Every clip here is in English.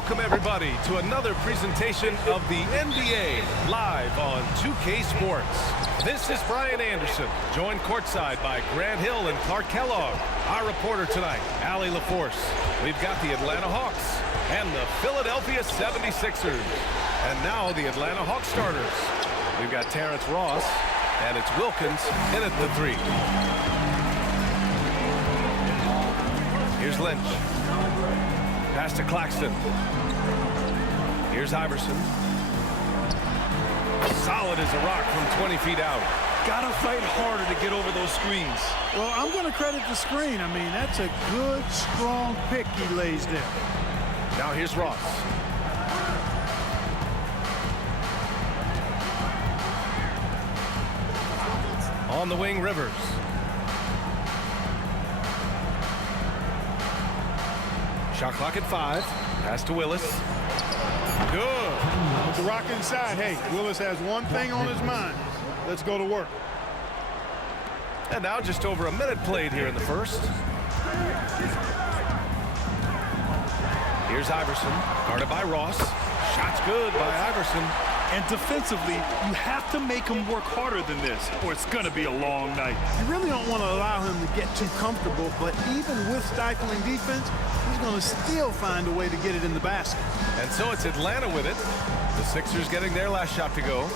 Welcome, everybody, to another presentation of the NBA live on 2K Sports. This is Brian Anderson, joined courtside by Grant Hill and Clark Kellogg. Our reporter tonight, Allie LaForce. We've got the Atlanta Hawks and the Philadelphia 76ers. And now the Atlanta Hawks starters. We've got Terrence Ross, and it's Wilkins in at the three. Here's Lynch. Pass to Claxton. Here's Iverson. Solid as a rock from 20 feet out. Gotta fight harder to get over those screens. Well, I'm going to credit the screen. I mean, that's a good, strong pick he lays there. Now here's Ross. On the wing, Rivers. Shot clock at 5. Pass to Willis. Good. With the rock inside, hey, Willis has one thing on his mind. Let's go to work. And now just over a minute played here in the first. Here's Iverson, guarded by Ross. Shot's good by Iverson. And defensively, you have to make him work harder than this, or it's going to be a long night. You really don't want to allow him to get too comfortable, but even with stifling defense, he's going to still find a way to get it in the basket. And so it's Atlanta with it. The Sixers getting their last shot to go.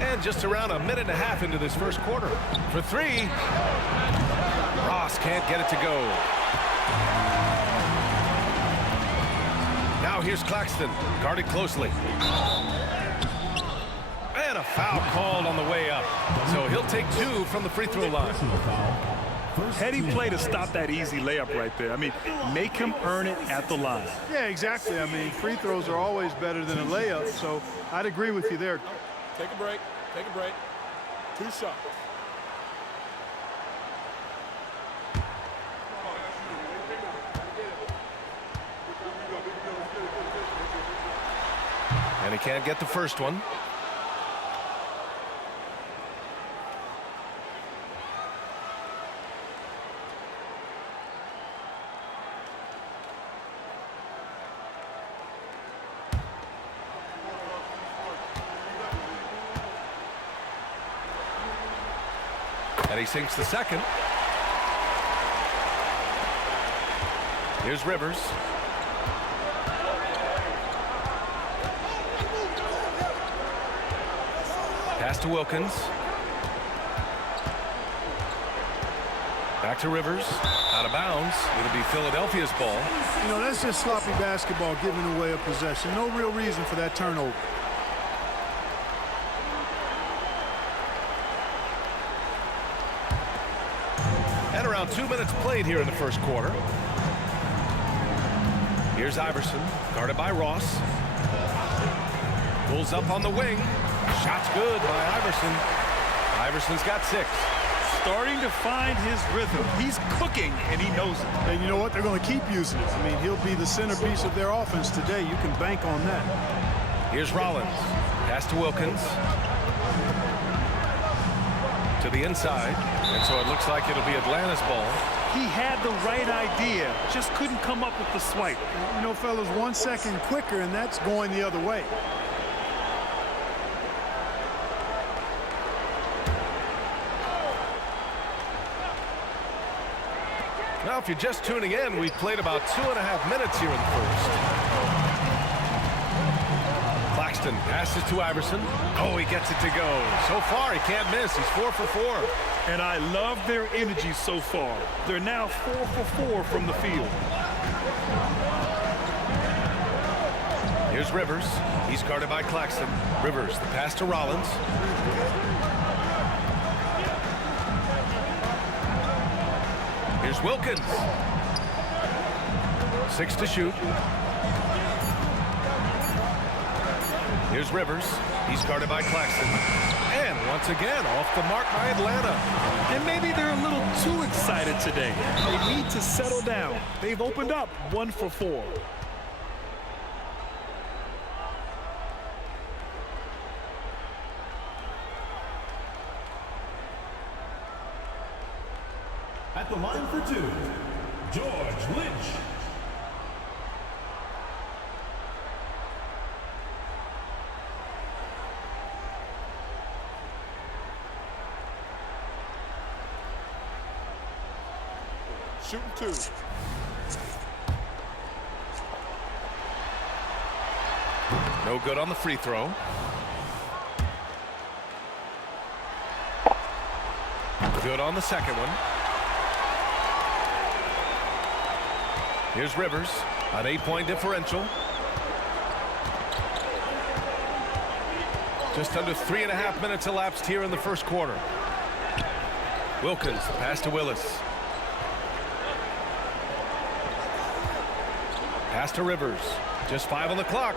And just around a minute and a half into this first quarter. For three, Ross can't get it to go. Now here's Claxton, guarded closely. And a foul called on the way up. So he'll take 2 from the free throw line. Heady play to stop that easy layup right there. I mean, make him earn it at the line. Yeah, exactly. I mean, free throws are always better than a layup, so I'd agree with you there. Take a break. Take a break. 2 shots. And he can't get the first one. And he sinks the second. Here's Rivers. Pass to Wilkins. Back to Rivers. Out of bounds. It'll be Philadelphia's ball. You know, that's just sloppy basketball giving away a possession. No real reason for that turnover. And around 2 minutes played here in the first quarter. Here's Iverson, guarded by Ross. Pulls up on the wing. Shot's good by Iverson. Iverson's got 6. Starting to find his rhythm. He's cooking, and he knows it. And you know what? They're going to keep using it. I mean, he'll be the centerpiece of their offense today. You can bank on that. Here's Rollins. Pass to Wilkins. To the inside. And so it looks like it'll be Atlanta's ball. He had the right idea, just couldn't come up with the swipe. You know, fellas, 1 second quicker, and that's going the other way. Now, if you're just tuning in, we've played about 2.5 minutes here in the first. Claxton passes to Iverson. Oh, he gets it to go. So far, he can't miss. He's 4 for 4. And I love their energy so far. They're now 4 for 4 from the field. Here's Rivers. He's guarded by Claxton. Rivers, the pass to Rollins. Here's Wilkins. 6 to shoot. Here's Rivers. He's guarded by Claxton. And once again, off the mark by Atlanta. And maybe they're a little too excited today. They need to settle down. They've opened up 1 for 4. At the line for 2, George Lynch. Shooting 2. No good on the free throw. Good on the second one. Here's Rivers, an 8-point differential. Just under 3.5 minutes elapsed here in the first quarter. Wilkins, pass to Willis. Pass to Rivers. Just 5 on the clock.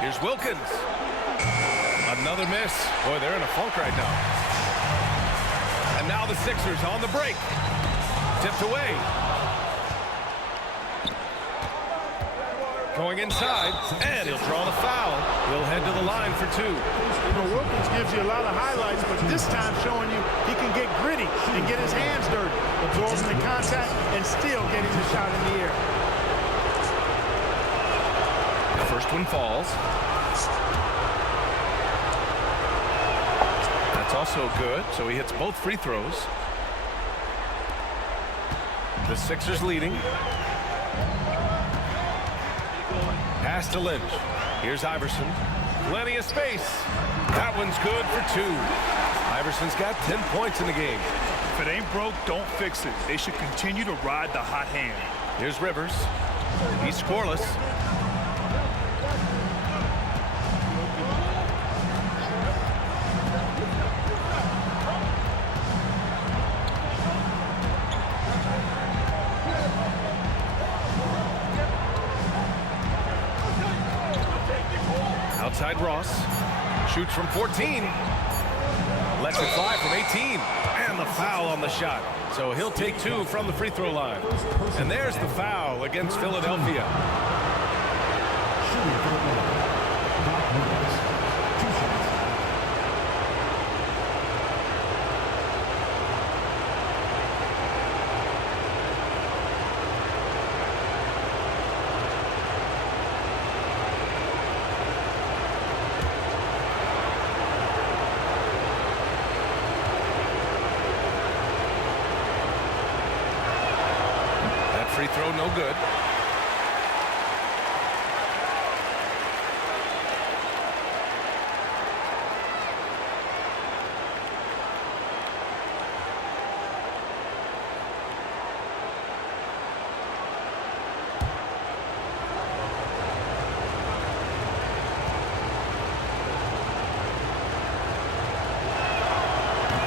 Here's Wilkins. Another miss. Boy, they're in a funk right now. And now the Sixers on the break. Tipped away. Going inside, and he'll draw the foul. He'll head to the line for 2. You know, Wilkins gives you a lot of highlights, but this time showing you he can get gritty and get his hands dirty, absorbing the contact and still getting the shot in the air. The first one falls. That's also good, so he hits both free throws. The Sixers leading. Pass to Lynch. Here's Iverson. Plenty of space. That one's good for 2. Iverson's got 10 points in the game. If it ain't broke, don't fix it. They should continue to ride the hot hand. Here's Rivers. He's scoreless. Outside Ross. Shoots from 14. Lets it fly from 18. And the foul on the shot. So he'll take 2 from the free throw line. And there's the foul against Philadelphia. Free throw, no good.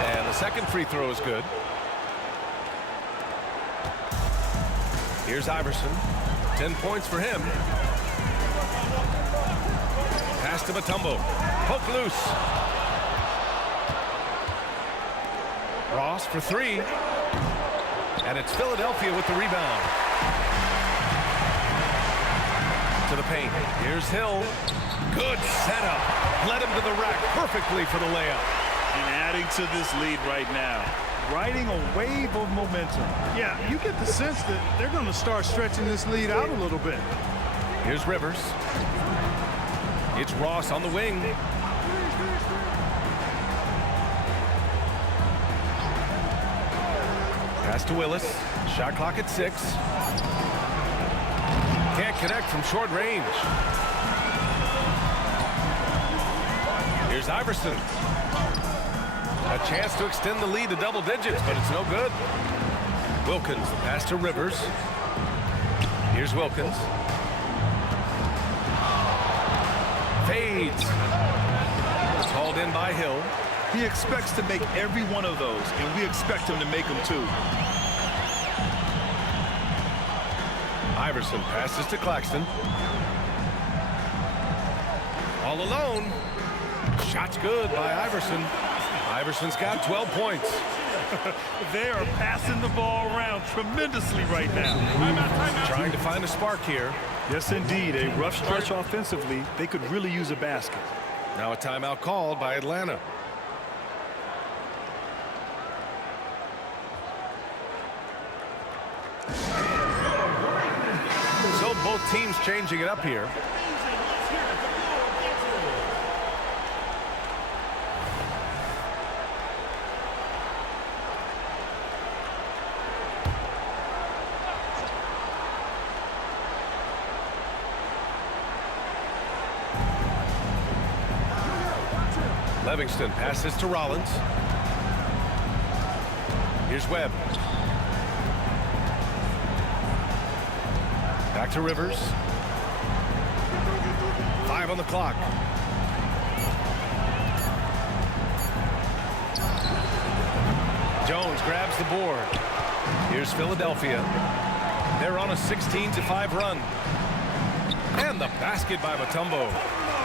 And the second free throw is good. Here's Iverson. 10 points for him. Pass to Mutombo. Poke loose. Ross for 3. And it's Philadelphia with the rebound. To the paint. Here's Hill. Good setup. Led him to the rack perfectly for the layup. And adding to this lead right now. Riding a wave of momentum. Yeah, you get the sense that they're going to start stretching this lead out a little bit. Here's Rivers. It's Ross on the wing. Pass to Willis. Shot clock at 6. Can't connect from short range. Here's Iverson. A chance to extend the lead to double digits, but it's no good. Wilkins, pass to Rivers. Here's Wilkins. Fades. It's hauled in by Hill. He expects to make every one of those, and we expect him to make them too. Iverson passes to Claxton. All alone. Shot's good by Iverson. Iverson's got 12 points. They are passing the ball around tremendously right now. Trying to find a spark here. Yes, indeed. A rough stretch offensively. They could really use a basket. Now a timeout called by Atlanta. So both teams changing it up here. Livingston passes to Rollins. Here's Webb. Back to Rivers. 5 on the clock. Jones grabs the board. Here's Philadelphia. They're on a 16-5 run. And the basket by Mutombo.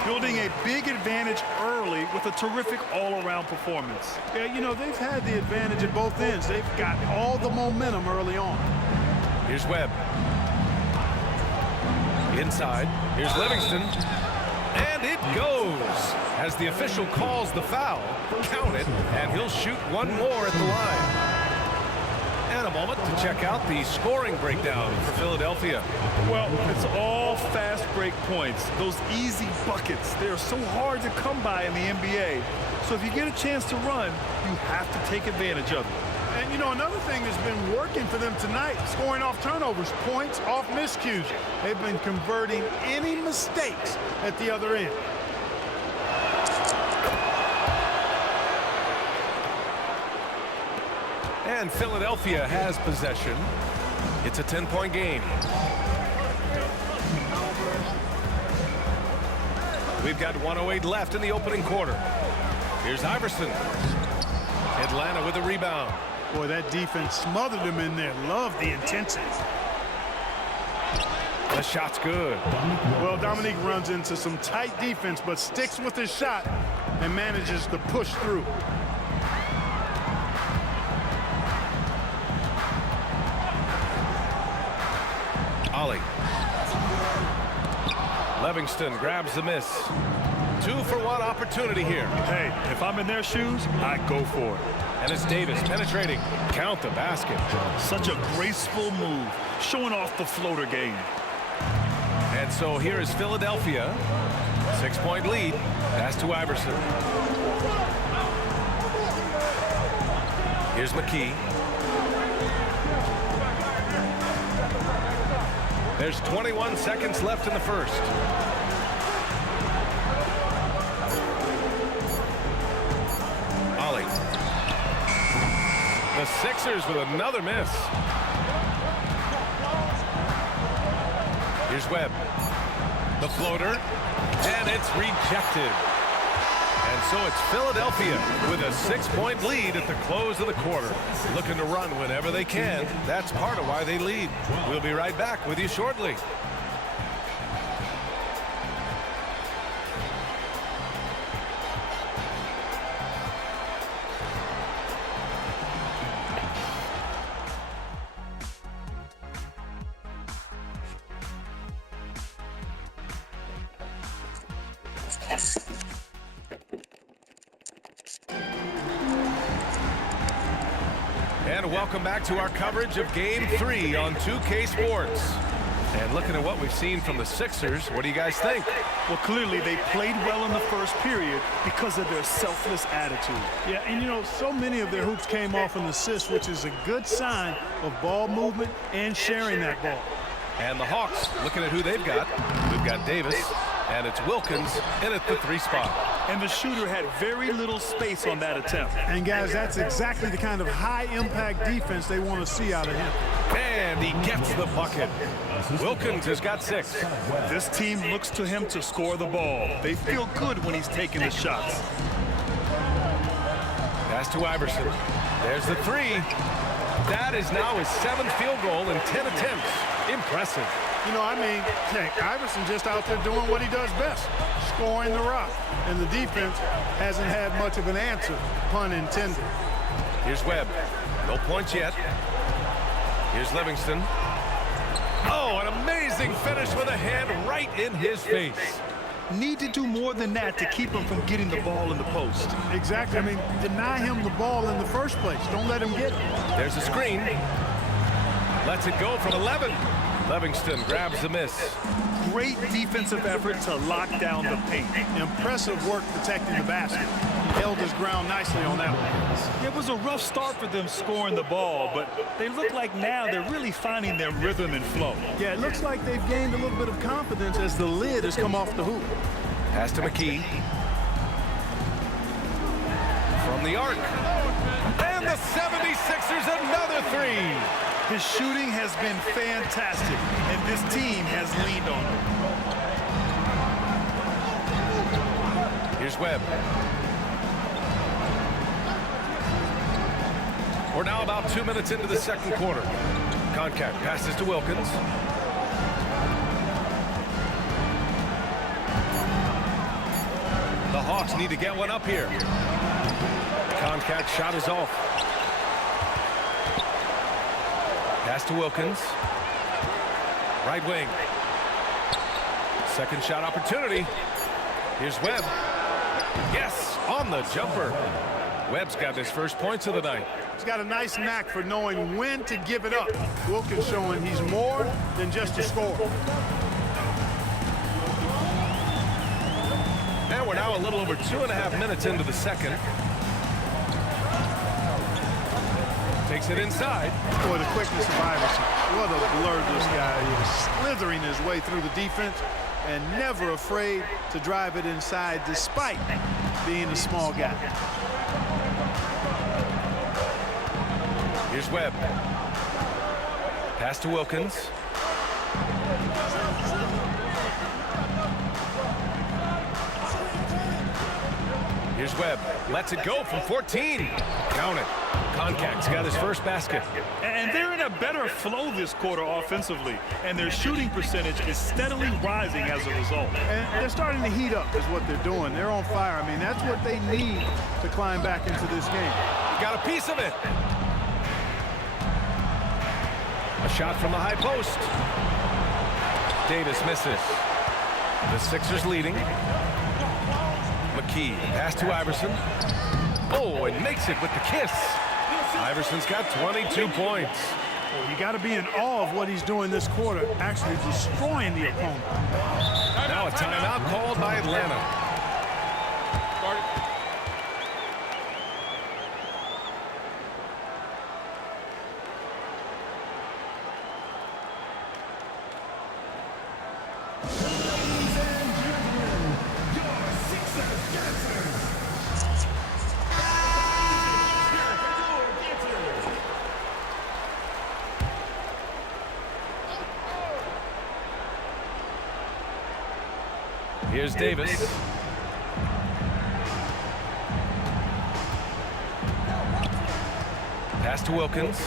Building a big advantage early with a terrific all-around performance. Yeah, you know, they've had the advantage at both ends. They've got all the momentum early on. Here's Webb. Inside. Here's Livingston. And it goes. As the official calls the foul, count it, and he'll shoot one more at the line. And a moment to check out the scoring breakdown for Philadelphia. Well, it's all fast break points. Those easy buckets, they're so hard to come by in the NBA. So if you get a chance to run, you have to take advantage of it. And, you know, another thing that's been working for them tonight, scoring off turnovers, points off miscues. They've been converting any mistakes at the other end. And Philadelphia has possession. It's a 10-point game. We've got 1:08 left in the opening quarter. Here's Iverson. Atlanta with a rebound. Boy, that defense smothered him in there. Love the intensity. The shot's good. Well, Dominique runs into some tight defense, but sticks with his shot and manages to push through. Ollie. Livingston grabs the miss. 2-for-1 opportunity here. Hey, if I'm in their shoes, I go for it. And it's Davis penetrating. Count the basket. Such a graceful move, showing off the floater game. And so here is Philadelphia. 6-point lead. Pass to Iverson. Here's McKee. There's 21 seconds left in the first. Ollie. The Sixers with another miss. Here's Webb. The floater. And it's rejected. And so it's Philadelphia with a 6-point lead at the close of the quarter. Looking to run whenever they can. That's part of why they lead. We'll be right back with you shortly. And welcome back to our coverage of Game 3 on 2K Sports. And looking at what we've seen from the Sixers, what do you guys think? Well, clearly they played well in the first period because of their selfless attitude. Yeah, and you know, so many of their hoops came off an assist, which is a good sign of ball movement and sharing that ball. And the Hawks, looking at who they've got. We've got Davis, and it's Wilkins in at the 3 spot. And the shooter had very little space on that attempt. And guys, that's exactly the kind of high-impact defense they want to see out of him. And he gets the bucket. Wilkins has got 6. This team looks to him to score the ball. They feel good when he's taking the shots. Pass to Iverson. There's the 3. That is now his 7th field goal in 10 attempts. Impressive. You know, I mean, heck, Iverson just out there doing what he does best, scoring the rock. And the defense hasn't had much of an answer, pun intended. Here's Webb. No points yet. Here's Livingston. Oh, an amazing finish with a hand right in his face. Need to do more than that to keep him from getting the ball in the post. Exactly. I mean, deny him the ball in the first place. Don't let him get it. There's a screen. Lets it go from 11. Livingston grabs the miss. Great defensive effort to lock down the paint. Impressive work protecting the basket. He held his ground nicely on that one. It was a rough start for them scoring the ball, but they look like now they're really finding their rhythm and flow. Yeah, it looks like they've gained a little bit of confidence as the lid has come off the hoop. Pass to McKee. From the arc. And the 76ers another three. His shooting has been fantastic, and this team has leaned on him. Here's Webb. We're now about 2 minutes into the second quarter. Concat passes to Wilkins. The Hawks need to get one up here. Concat shot is off. Pass to Wilkins. Right wing. Second shot opportunity. Here's Webb. Yes, on the jumper. Webb's got his first points of the night. He's got a nice knack for knowing when to give it up. Wilkins showing he's more than just a scorer. And we're now a little over 2.5 minutes into the second. Takes it inside. Boy, the quickness of Iverson. What a blur this guy is. Slithering his way through the defense and never afraid to drive it inside despite being a small guy. Here's Webb. Pass to Wilkins. Here's Webb. Lets it go from 14. Count it. Concact's got his first basket. And they're in a better flow this quarter offensively, and their shooting percentage is steadily rising as a result. And they're starting to heat up is what they're doing. They're on fire. I mean, that's what they need to climb back into this game. Got a piece of it. A shot from the high post. Davis misses. The Sixers leading. McKee, pass to Iverson. Oh, and makes it with the kiss. Iverson's got 22 points. You got to be in awe of what he's doing this quarter, actually destroying the opponent. Now a timeout called by Atlanta. Here's Davis. Pass to Wilkins.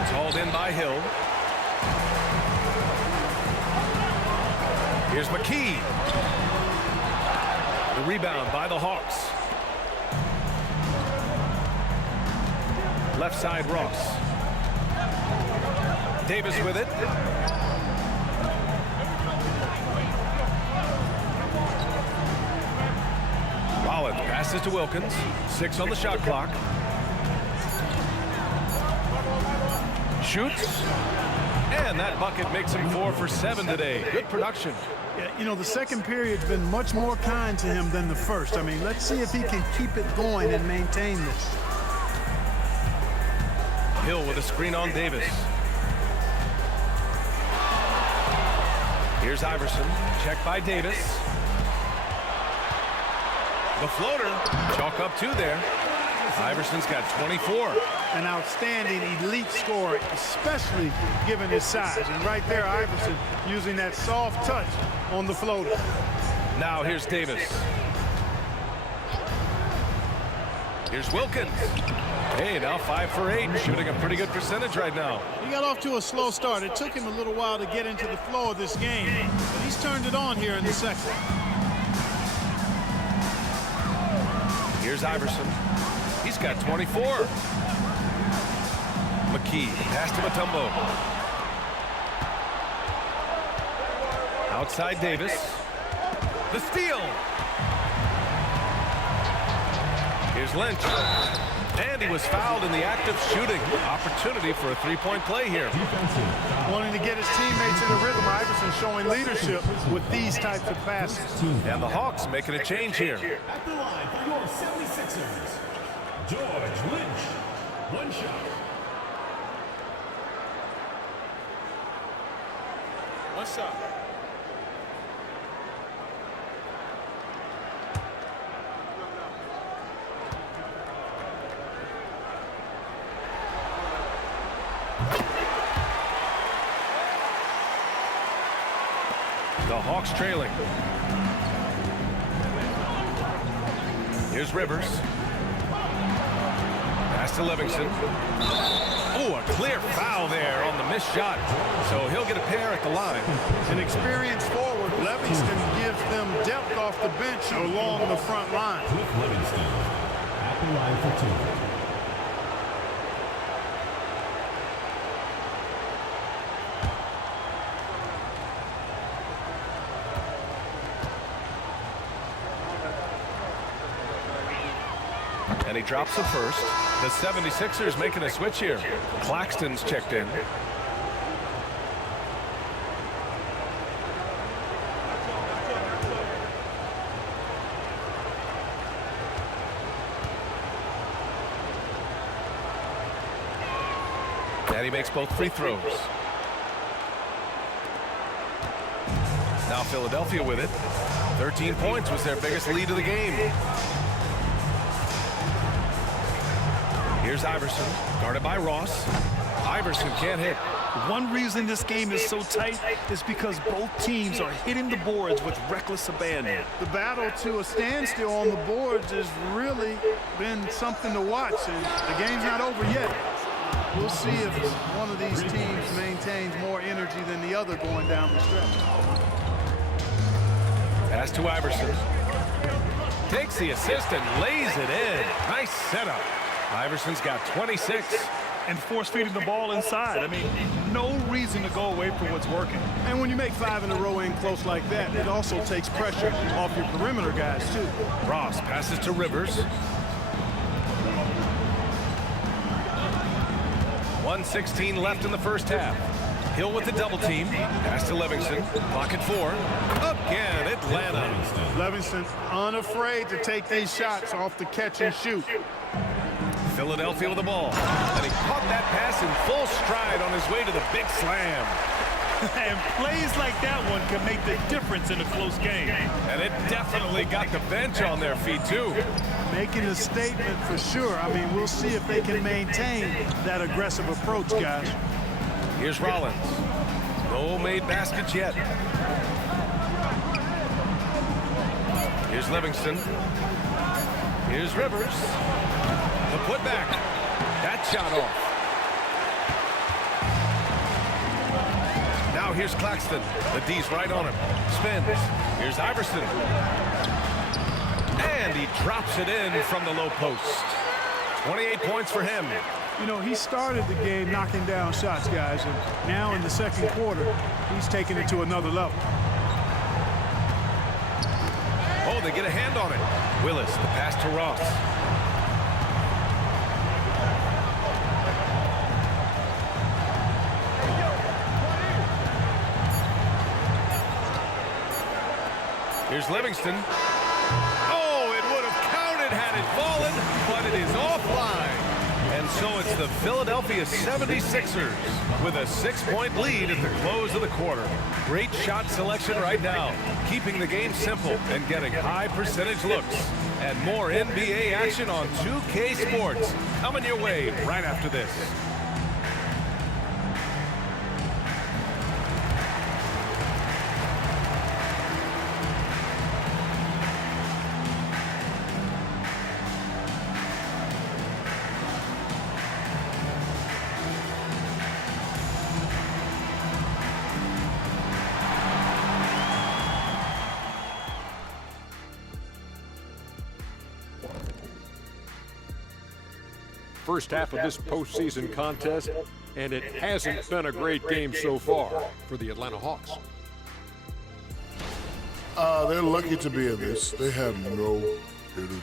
It's hauled in by Hill. Here's McKee. The rebound by the Hawks. Left side, Ross. Davis with it. Rollins passes to Wilkins. 6 on the shot clock. Shoots. And that bucket makes him 4 for 7 today. Good production. Yeah, you know, the second period's been much more kind to him than the first. I mean, let's see if he can keep it going and maintain this. Hill with a screen on Davis. Here's Iverson. Check by Davis. The floater. Chalk up 2 there. Iverson's got 24. An outstanding elite scorer, especially given his size. And right there, Iverson using that soft touch on the floater. Now here's Davis. Here's Wilkins. Hey, now 5 for 8, shooting a pretty good percentage right now. He got off to a slow start. It took him a little while to get into the flow of this game, but he's turned it on here in the second. Here's Iverson. He's got 24. McKee, pass to Mutombo. Outside Davis. The steal. Here's Lynch. And he was fouled in the act of shooting. Opportunity for a three-point play here. Wanting to get his teammates in the rhythm. Iverson showing leadership with these types of passes. And the Hawks making a change here. At the line for your 76ers, George Lynch. One shot. One shot. The Hawks trailing. Here's Rivers. Pass to Livingston. Oh, a clear foul there on the missed shot. So he'll get a pair at the line. An experienced forward, Livingston gives them depth off the bench along the front line. Cliff Livingston. At the line for 2. And he drops the first. The 76ers making a switch here. Claxton's checked in. And he makes both free throws. Now Philadelphia with it. 13 points was their biggest lead of the game. Here's Iverson, guarded by Ross. Iverson can't hit. One reason this game is so tight is because both teams are hitting the boards with reckless abandon. The battle to a standstill on the boards has really been something to watch. And the game's not over yet. We'll see if one of these teams maintains more energy than the other going down the stretch. Pass to Iverson. Takes the assist and lays it in. Nice setup. Iverson's got 26. And force feeding the ball inside. I mean, no reason to go away from what's working. And when you make 5 in a row in close like that, it also takes pressure off your perimeter guys, too. Ross passes to Rivers. 1:16 left in the first half. Hill with the double team. Pass to Livingston. Pocket 4. Again, Atlanta. Livingston unafraid to take these shots off the catch and shoot. Philadelphia with the ball. And he caught that pass in full stride on his way to the big slam. And plays like that one can make the difference in a close game. And it definitely got the bench on their feet, too. Making a statement for sure. I mean, we'll see if they can maintain that aggressive approach, guys. Here's Rollins. No made baskets yet. Here's Livingston. Here's Rivers. The putback. That shot off. Now here's Claxton. The D's right on him. Spins. Here's Iverson. And he drops it in from the low post. 28 points for him. You know, he started the game knocking down shots, guys, and now in the second quarter, he's taking it to another level. Oh, they get a hand on it. Willis, the pass to Ross. Here's Livingston. Oh, it would have counted had it fallen, but it is offline. And so it's the Philadelphia 76ers with a 6-point lead at the close of the quarter. Great shot selection right now, keeping the game simple and getting high percentage looks. And more NBA action on 2K Sports coming your way right after this. first half of this postseason contest, and it hasn't been a great game so far for the Atlanta Hawks. They're lucky to be in this. They have no energy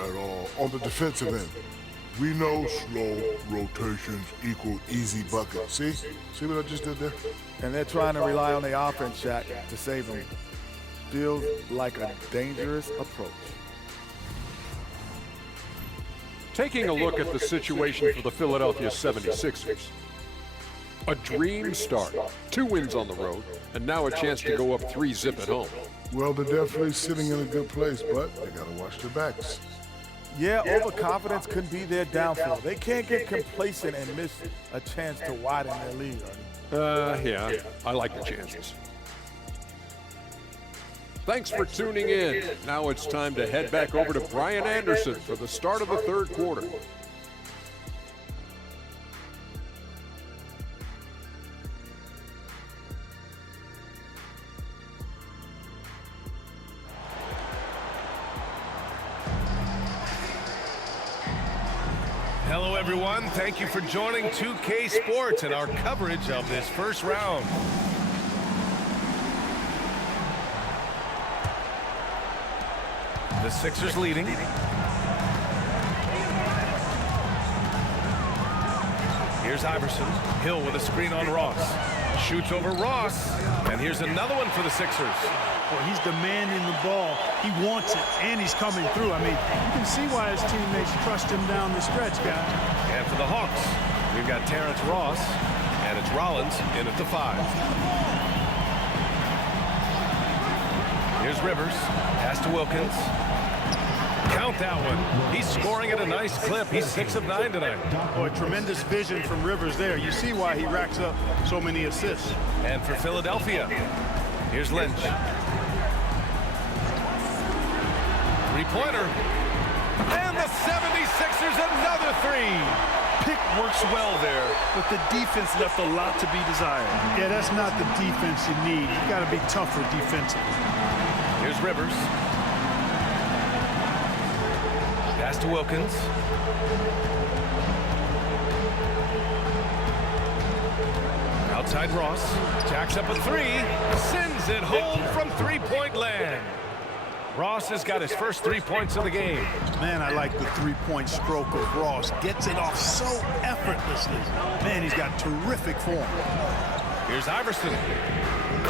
at all on the defensive end. We know slow rotations equal easy buckets. See what I just did there? And they're trying to rely on the offense, Shaq, to save them. Feels like a dangerous approach. Taking a look at the situation for the Philadelphia 76ers. A dream start, 2 wins on the road, and now a chance to go up 3-zip at home. Well, they're definitely sitting in a good place, but they got to watch their backs. Yeah, overconfidence could be their downfall. They can't get complacent and miss a chance to widen their lead. Yeah, I like the chances. Thanks for tuning in. Now it's time to head back over to Brian Anderson for the start of the third quarter. Hello, everyone. Thank you for joining 2K Sports and our coverage of this first round. The Sixers leading. Here's Iverson. Hill with a screen on Ross. Shoots over Ross. And here's another one for the Sixers. Well, he's demanding the ball. He wants it, and he's coming through. I mean, you can see why his teammates trust him down the stretch, guys. And for the Hawks, we've got Terrence Ross, and it's Rollins in at the 5. Here's Rivers. Pass to Wilkins. Count that one. He's scoring at a nice clip. He's 6 of 9 tonight. Boy, tremendous vision from Rivers there. You see why he racks up so many assists. And for Philadelphia, here's Lynch. Three-pointer. And the 76ers another 3. Pick works well there, but the defense left a lot to be desired. Yeah, that's not the defense you need. You got to be tougher defensively. Here's Rivers. Pass to Wilkins. Outside Ross. Jacks up a 3. Sends it home from three-point land. Ross has got his first 3 points of the game. Man, I like the three-point stroke of Ross. Gets it off so effortlessly. Man, he's got terrific form. Here's Iverson.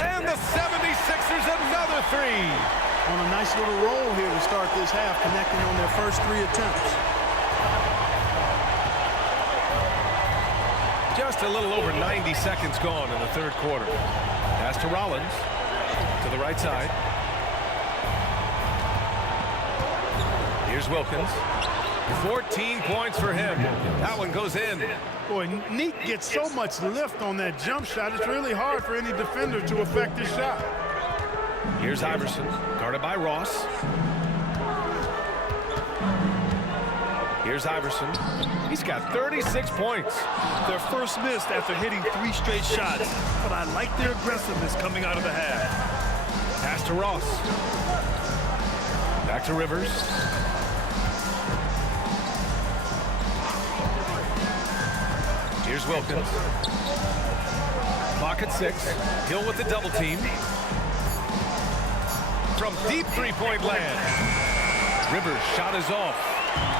And the 76ers another 3. On a nice little roll here to start this half, connecting on their first 3 attempts. Just a little over 90 seconds gone in the third quarter. Pass to Rollins. To the right side. Here's Wilkins. 14 points for him. That one goes in. Boy, Neat gets so much lift on that jump shot. It's really hard for any defender to affect his shot. Here's Iverson, guarded by Ross. Here's Iverson. He's got 36 points. Their first miss after hitting 3 straight shots, but I like their aggressiveness coming out of the half. Pass to Ross. Back to Rivers. Here's Wilkins. Clock at 6. Hill with the double team. From deep three-point land. Rivers' shot is off.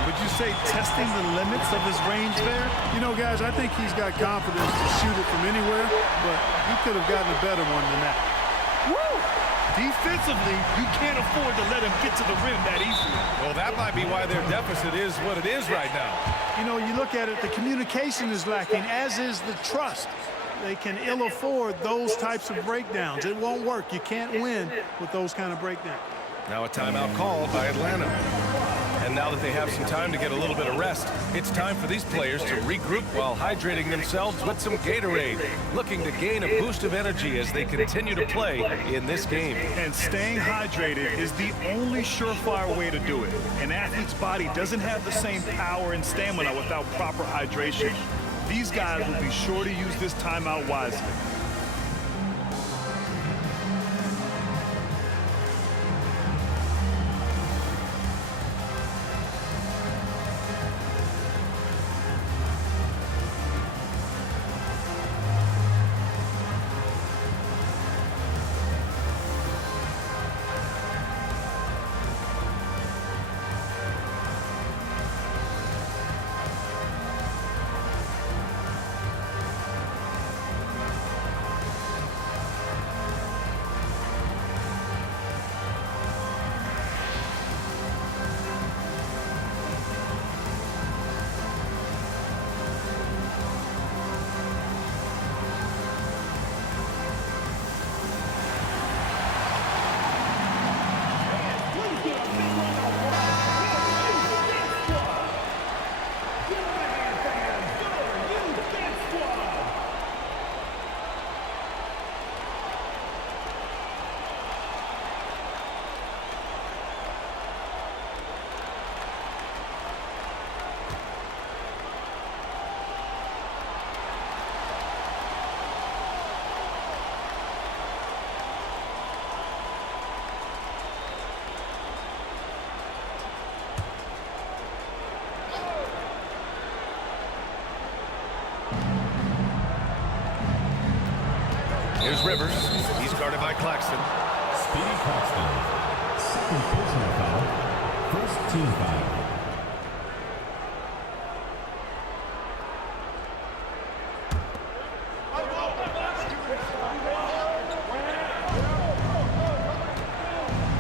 Would you say testing the limits of his range there? You know, guys, I think he's got confidence to shoot it from anywhere, but he could have gotten a better one than that. Woo! Defensively, you can't afford to let him get to the rim that easily. Well, that might be why their deficit is what it is right now. You know, you look at it, the communication is lacking, as is the trust. They can ill afford those types of breakdowns. It won't work. You can't win with those kind of breakdowns. Now a timeout called by Atlanta. And now that they have some time to get a little bit of rest, it's time for these players to regroup while hydrating themselves with some Gatorade, looking to gain a boost of energy as they continue to play in this game. And staying hydrated is the only surefire way to do it. An athlete's body doesn't have the same power and stamina without proper hydration. These guys will be sure to use this timeout wisely. Here's Rivers. He's guarded by Claxton. Speedy Claxton. Second personal foul. First team foul.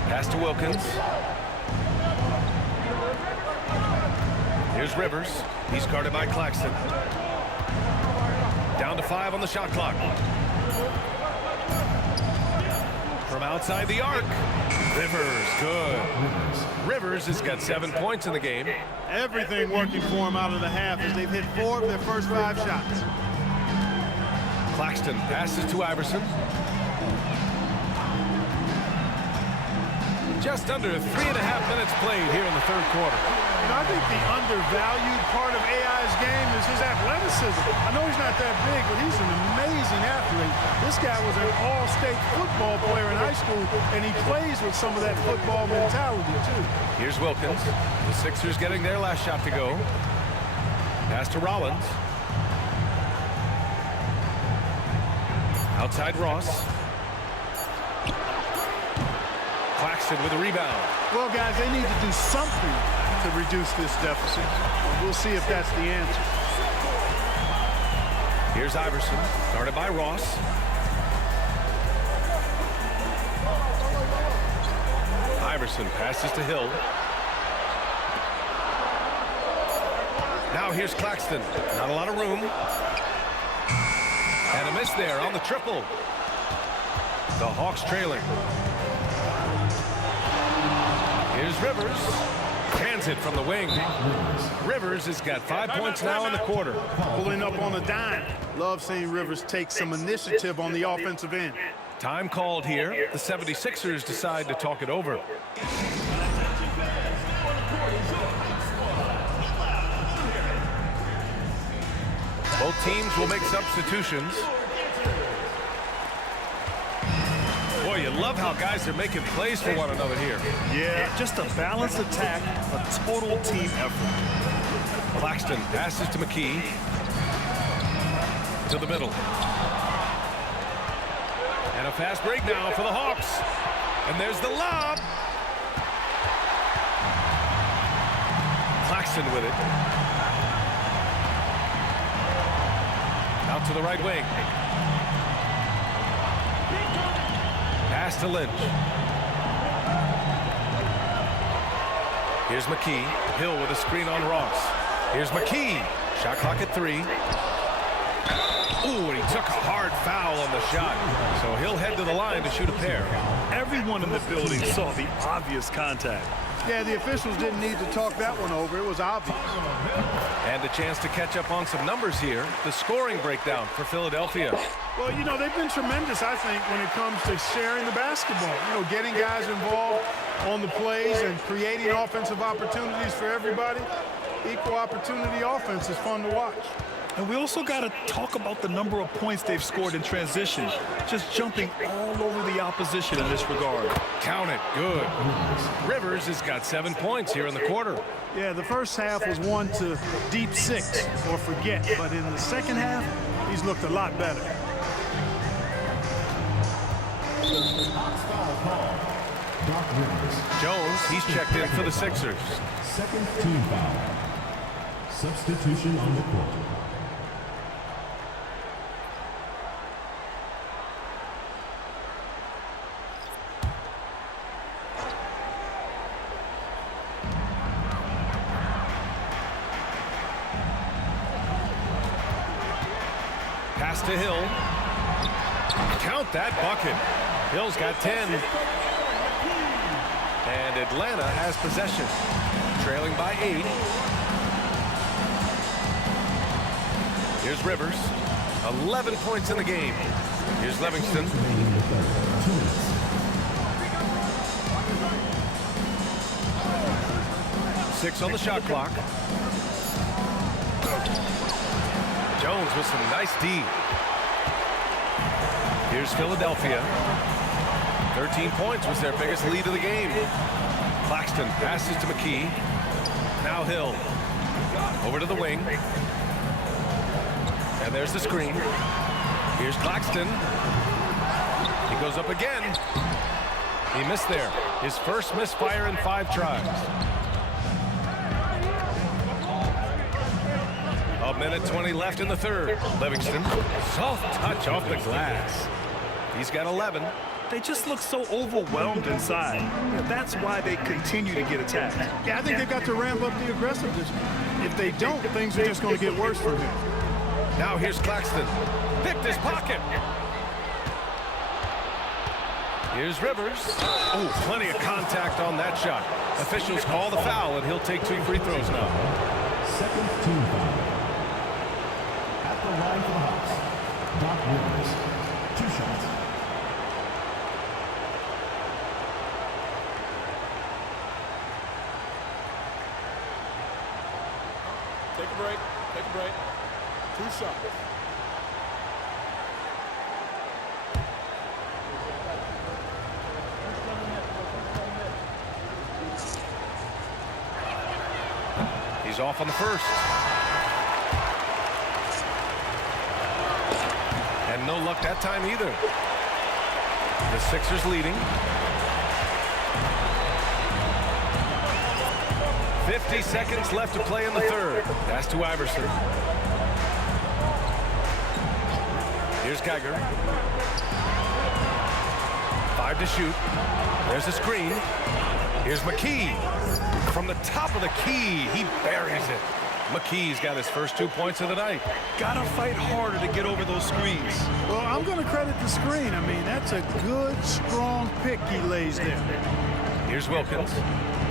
Pass to Wilkins. Here's Rivers. He's guarded by Claxton. Down to 5 on the shot clock. From outside the arc. Rivers, good. Rivers has got 7 points in the game. Everything working for him out of the half as they've hit 4 of their first 5 shots. Claxton passes to Iverson. Just under 3.5 minutes played here in the third quarter. You know, I think the undervalued part of AI's game is his athleticism. I know he's not that big, but he's an amazing athlete. This guy was an all-state football player in high school, and he plays with some of that football mentality, too. Here's Wilkins. The Sixers getting their last shot to go. Pass to Rollins. Outside Ross. Claxton with a rebound. Well, guys, they need to do something to reduce this deficit. We'll see if that's the answer. Here's Iverson, guarded by Ross. Iverson passes to Hill. Now here's Claxton. Not a lot of room. And a miss there on the triple. The Hawks trailing. Here's Rivers. Hands it from the wing. Rivers has got 5 points now in the quarter. Pulling up on a dime. Love seeing Rivers take some initiative on the offensive end. Time called here. The 76ers decide to talk it over. Both teams will make substitutions. Boy, you love how guys are making plays for one another here. Yeah, just a balanced attack, a total team effort. Claxton passes to McKee. To the middle. And a fast break now for the Hawks. And there's the lob. Claxton with it. Out to the right wing. Pass to Lynch. Here's McKee. Hill with a screen on Ross. Here's McKee. Shot clock at 3. Ooh, and he took a hard foul on the shot. So he'll head to the line to shoot a pair. Everyone in the building saw the obvious contact. Yeah, the officials didn't need to talk that one over. It was obvious. And a chance to catch up on some numbers here. The scoring breakdown for Philadelphia. Well, you know, they've been tremendous, I think, when it comes to sharing the basketball. You know, getting guys involved on the plays and creating offensive opportunities for everybody. Equal opportunity offense is fun to watch. And we also got to talk about the number of points they've scored in transition. Just jumping all over the opposition in this regard. Count it. Good. Rivers has got 7 points here in the quarter. Yeah, the first half was 1 to deep 6 or forget. But in the second half, he's looked a lot better. Jones, he's checked in for the Sixers. Second team foul. Substitution on the court. Pass to Hill. Count that bucket. Hill's got 10. And Atlanta has possession. Trailing by 8. Here's Rivers. 11 points in the game. Here's Livingston. Six on the shot clock. Jones with some nice D. Here's Philadelphia. 13 points was their biggest lead of the game. Claxton passes to McKee. Now Hill. Over to the wing. And there's the screen. Here's Claxton. He goes up again. He missed there. His first misfire in 5 tries. A minute 20 left in the third. Livingston, soft touch off the glass. He's got 11. They just look so overwhelmed inside. That's why they continue to get attacked. Yeah, I think they've got to ramp up the aggressiveness. If they don't, things are just going to get worse for him. Now here's Claxton. Picked his pocket. Here's Rivers. Oh, plenty of contact on that shot. Officials call the foul, and he'll take 2 free throws now. Second team foul. At the line for the Hawks, Doc Rivers. 2 shots. Take a break. Take a break. 2 shots. He's off on the first. And no luck that time either. The Sixers leading. 50 seconds left to play in the third. Pass to Iverson. Here's Geiger. 5 to shoot. There's a screen. Here's McKee. From the top of the key, he buries it. McKee's got his first 2 points of the night. Gotta fight harder to get over those screens. Well, I'm going to credit the screen. I mean, that's a good, strong pick he lays there. Here's Wilkins.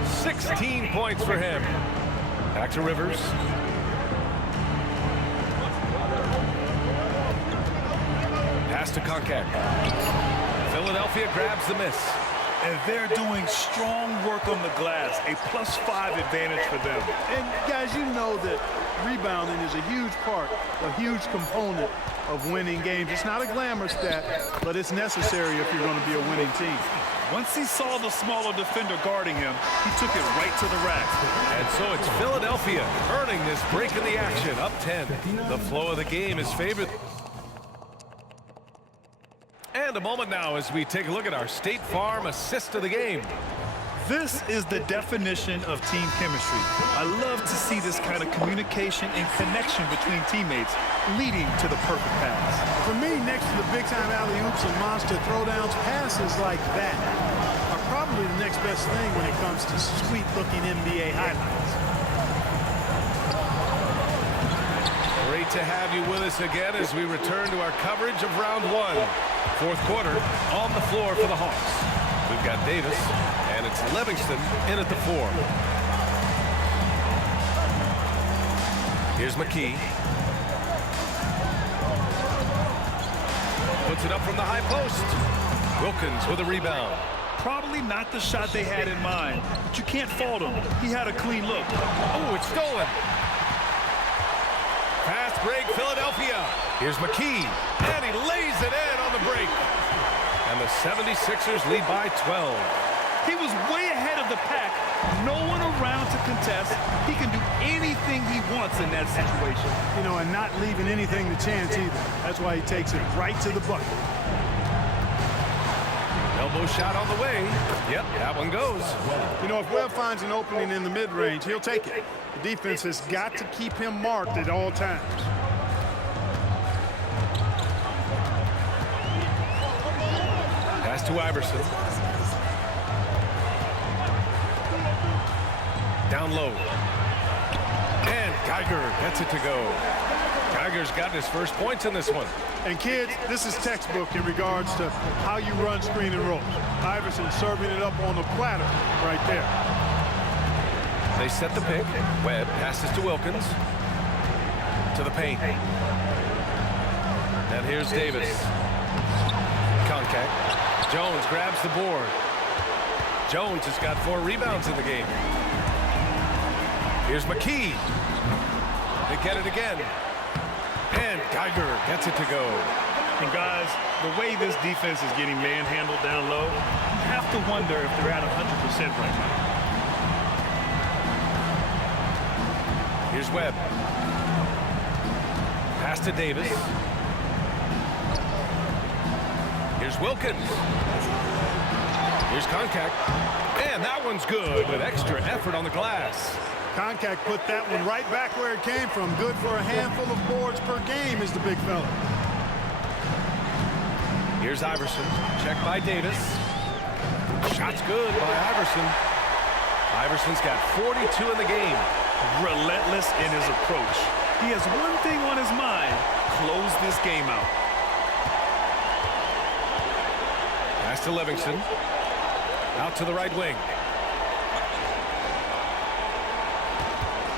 16 points for him. Back to Rivers. Pass to Koncak. Philadelphia grabs the miss. And they're doing strong work on the glass. A +5 advantage for them. And guys, you know that rebounding is a huge part, a huge component of winning games. It's not a glamour stat, but it's necessary if you're going to be a winning team. Once he saw the smaller defender guarding him, he took it right to the rack. And so it's Philadelphia earning this break in the action, up 10. The flow of the game is favored. And a moment now as we take a look at our State Farm assist of the game. This is the definition of team chemistry. I love to see this kind of communication and connection between teammates leading to the perfect pass. For me, next to the big-time alley-oops and monster throwdowns, passes like that are probably the next best thing when it comes to sweet-looking NBA highlights. Great to have you with us again as we return to our coverage of round 1. Fourth quarter on the floor for the Hawks. We've got Davis, and it's Livingston in at the 4. Here's McKee. Puts it up from the high post. Wilkins with a rebound. Probably not the shot they had in mind, but you can't fault him. He had a clean look. Oh, it's stolen. Fast break, Philadelphia. Here's McKee, and he lays it in on the break. And the 76ers lead by 12. He was way ahead of the pack. No one around to contest. He can do anything he wants in that situation. You know, and not leaving anything to chance either. That's why he takes it right to the bucket. Elbow shot on the way. Yep, that one goes. You know, if Webb finds an opening in the mid-range, he'll take it. The defense has got to keep him marked at all times. Pass to Iverson. Down low. And Geiger gets it to go. Geiger's gotten his first points in this one. And kids, this is textbook in regards to how you run screen and roll. Iverson serving it up on the platter right there. They set the pick. Webb passes to Wilkins. To the paint. And here's Davis. Koncak. Jones grabs the board. Jones has got 4 rebounds in the game. Here's McKee. They get it again. And Geiger gets it to go. And guys, the way this defense is getting manhandled down low, you have to wonder if they're at 100% right now. Here's Webb. Pass to Davis. Here's Wilkins. Here's Koncak. And that one's good with extra effort on the glass. Koncak put that one right back where it came from. Good for a handful of boards per game is the big fella. Here's Iverson. Check by Davis. Shot's good by Iverson. Iverson's got 42 in the game. Relentless in his approach. He has one thing on his mind: close this game out. Pass to Livingston. Out to the right wing.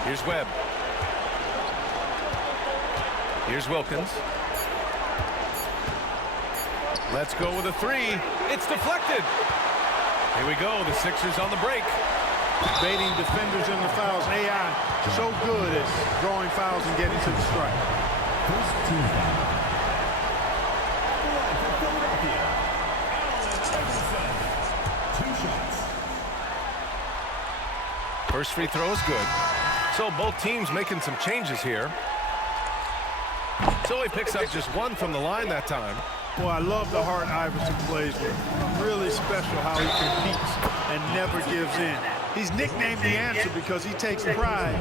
Here's Webb. Here's Wilkins. Let's go with a three. It's deflected. Here we go. The Sixers on the break. Baiting defenders in the fouls. AI so good at drawing fouls and getting to the strike. First team foul. Philadelphia. Allen Iverson. 2 shots. First free throw is good. So both teams making some changes here. So he picks up just one from the line that time. Boy, I love the heart Iverson plays with. Really special how he competes and never gives in. He's nicknamed the answer because he takes pride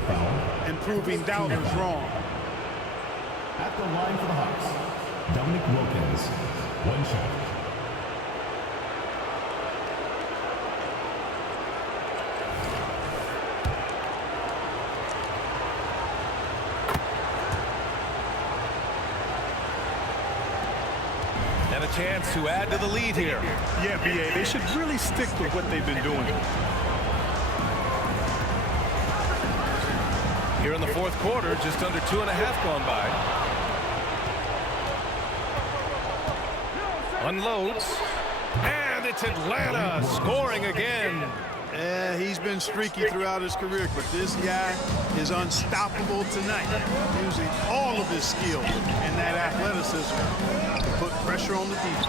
in proving doubters wrong. At the line for the Hawks, Dominic Wilkins. 1 shot. And a chance to add to the lead here. Yeah, B.A., they should really stick with what they've been doing. Here in the fourth quarter, just under 2.5 gone by. Unloads. And it's Atlanta scoring again. Yeah, he's been streaky throughout his career, but this guy is unstoppable tonight, using all of his skill and that athleticism to put pressure on the defense.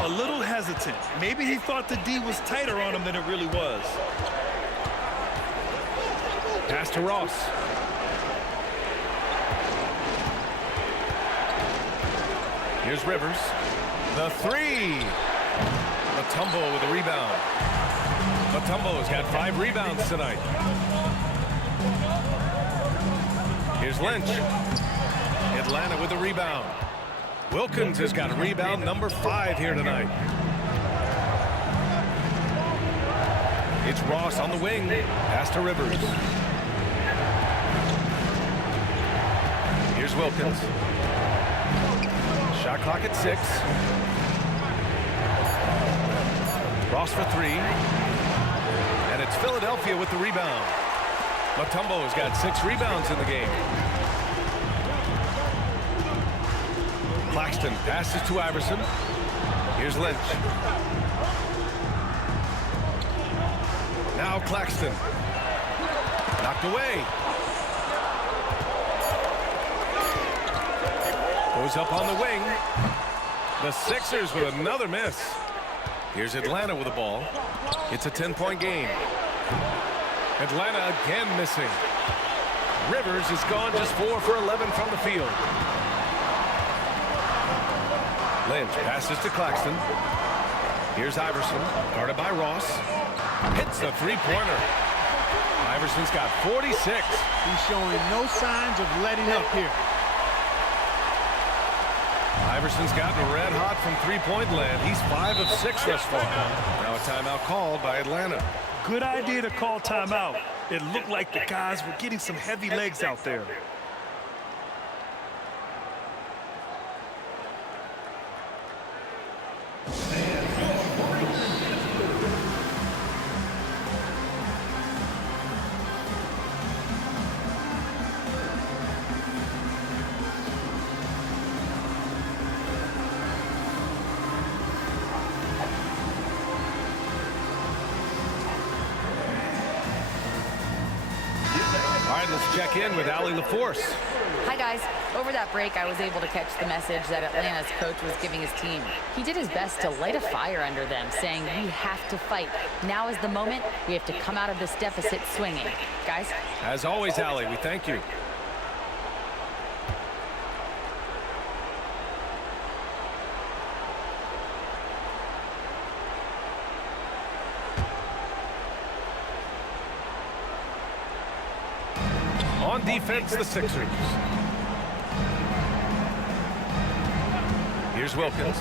A little hesitant. Maybe he thought the D was tighter on him than it really was. Pass to Ross. Here's Rivers. The three. Mutombo with a rebound. Mutombo's got 5 rebounds tonight. Here's Lynch. Atlanta with a rebound. Wilkins has got a rebound number 5 here tonight. It's Ross on the wing. Pass to Rivers. Here's Wilkins. Shot clock at 6. Ross for 3. And it's Philadelphia with the rebound. Mutombo has got 6 rebounds in the game. Claxton passes to Iverson. Here's Lynch. Now Claxton. Knocked away. Goes up on the wing. The Sixers with another miss. Here's Atlanta with the ball. It's a 10-point game. Atlanta again missing. Rivers is gone just 4 for 11 from the field. Lynch passes to Claxton. Here's Iverson, guarded by Ross. Hits a three-pointer. Iverson's got 46. He's showing no signs of letting up here. Iverson's gotten red hot from three-point land. He's 5 of 6 thus far. Now a timeout called by Atlanta. Good idea to call timeout. It looked like the guys were getting some heavy legs out there. All right, let's check in with Allie LaForce. Hi, guys. Over that break, I was able to catch the message that Atlanta's coach was giving his team. He did his best to light a fire under them, saying, we have to fight. Now is the moment. We have to come out of this deficit swinging. Guys? As always, Allie, we thank you. On defense, the Sixers. Here's Wilkins.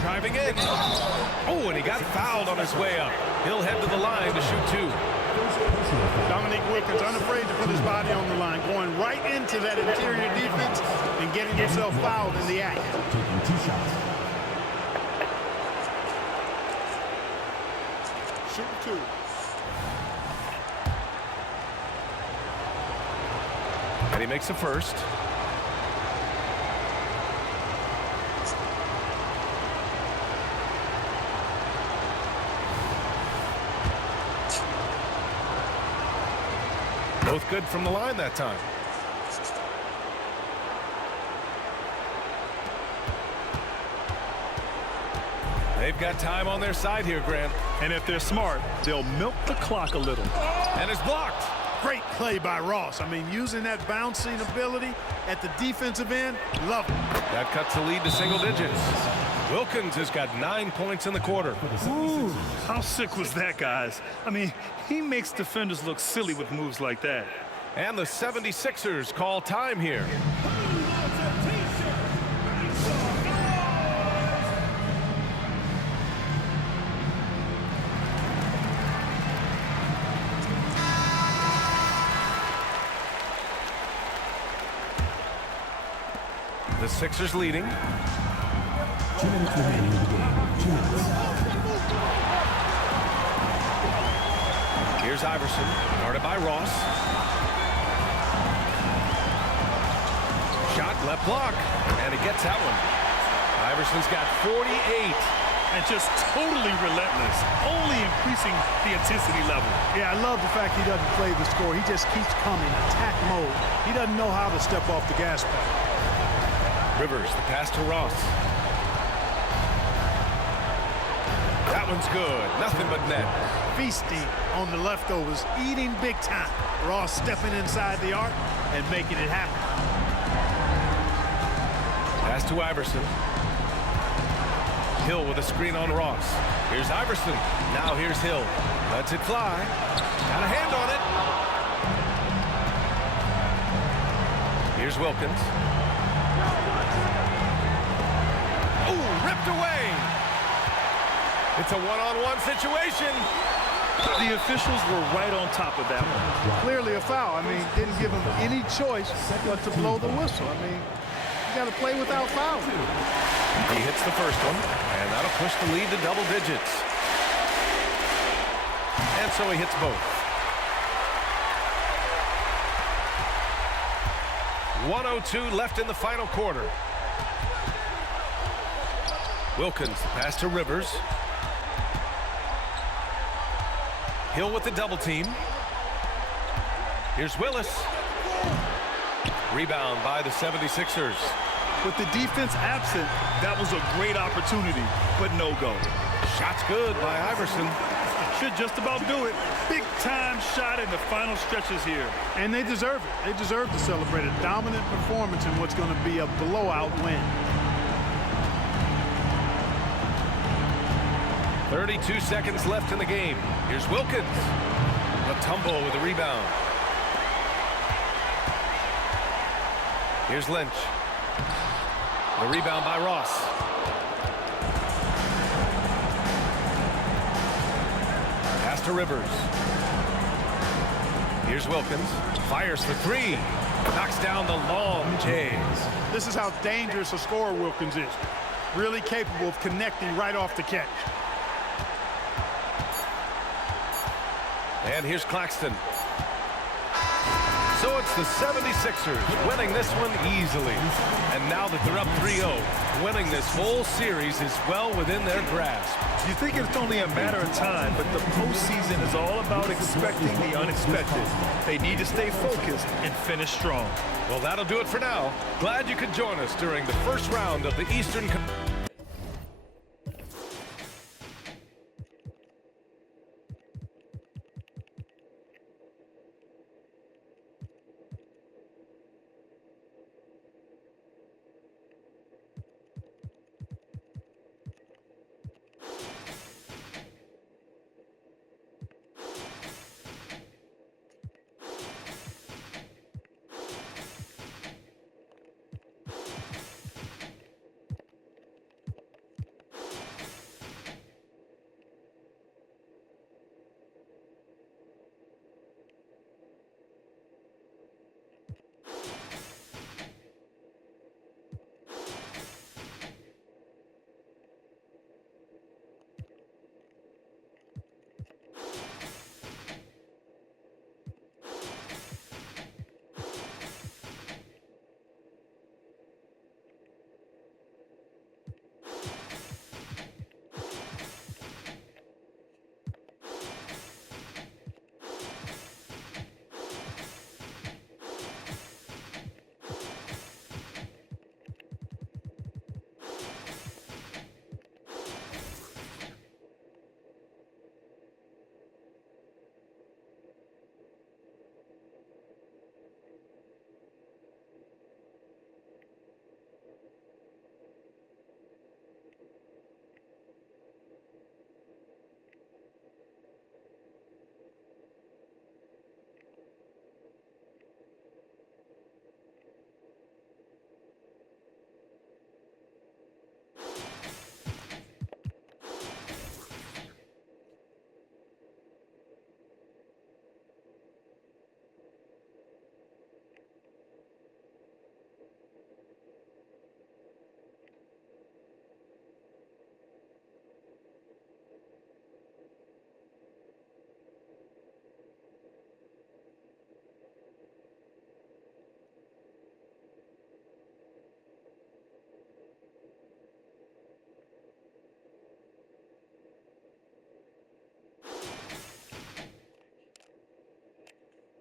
Driving in. Oh, and he got fouled on his way up. He'll head to the line to shoot two. Dominique Wilkins unafraid to put his body on the line, going right into that interior defense and getting himself fouled in the act. Taking 2 shots. Shooting two. And he makes the first. Both good from the line that time. They've got time on their side here, Grant. And if they're smart, they'll milk the clock a little. And it's blocked. Great play by Ross. I mean, using that bouncing ability at the defensive end, love it. That cuts the lead to single digits. Wilkins has got 9 points in the quarter. Ooh, how sick was that, guys? I mean, he makes defenders look silly with moves like that. And the 76ers call time here. The Sixers leading. 2 minutes remaining in the game. 2 minutes. Here's Iverson, guarded by Ross. Shot, left block, and he gets that one. Iverson's got 48. And just totally relentless, only increasing the intensity level. Yeah, I love the fact he doesn't play the score. He just keeps coming, attack mode. He doesn't know how to step off the gas pedal. Rivers, the pass to Ross. That one's good. Nothing but net. Feasting on the leftovers, eating big time. Ross stepping inside the arc and making it happen. Pass to Iverson. Hill with a screen on Ross. Here's Iverson. Now here's Hill. Lets it fly. Got a hand on it. Here's Wilkins. Ooh, ripped away. It's a one-on-one situation. The officials were right on top of that one. Clearly a foul. I mean, didn't give him any choice but to blow the whistle. I mean, you got to play without fouling. He hits the first one, and that'll push the lead to double digits. And so he hits both. 1:02 left in the final quarter. Wilkins, pass to Rivers. Hill with the double team. Here's Willis. Rebound by the 76ers. With the defense absent, that was a great opportunity, but no go. Shot's good by Iverson. Should just about do it. Big time shot in the final stretches here. And they deserve it. They deserve to celebrate a dominant performance in what's going to be a blowout win. 32 seconds left in the game. Here's Wilkins. Mutombo with the rebound. Here's Lynch. The rebound by Ross. Pass to Rivers. Here's Wilkins. Fires for three. Knocks down the long J. This is how dangerous a scorer Wilkins is. Really capable of connecting right off the catch. And here's Claxton. So it's the 76ers winning this one easily. And now that they're up 3-0, winning this whole series is well within their grasp. You think it's only a matter of time, but the postseason is all about expecting the unexpected. They need to stay focused and finish strong. Well, that'll do it for now. Glad you could join us during the first round of the Eastern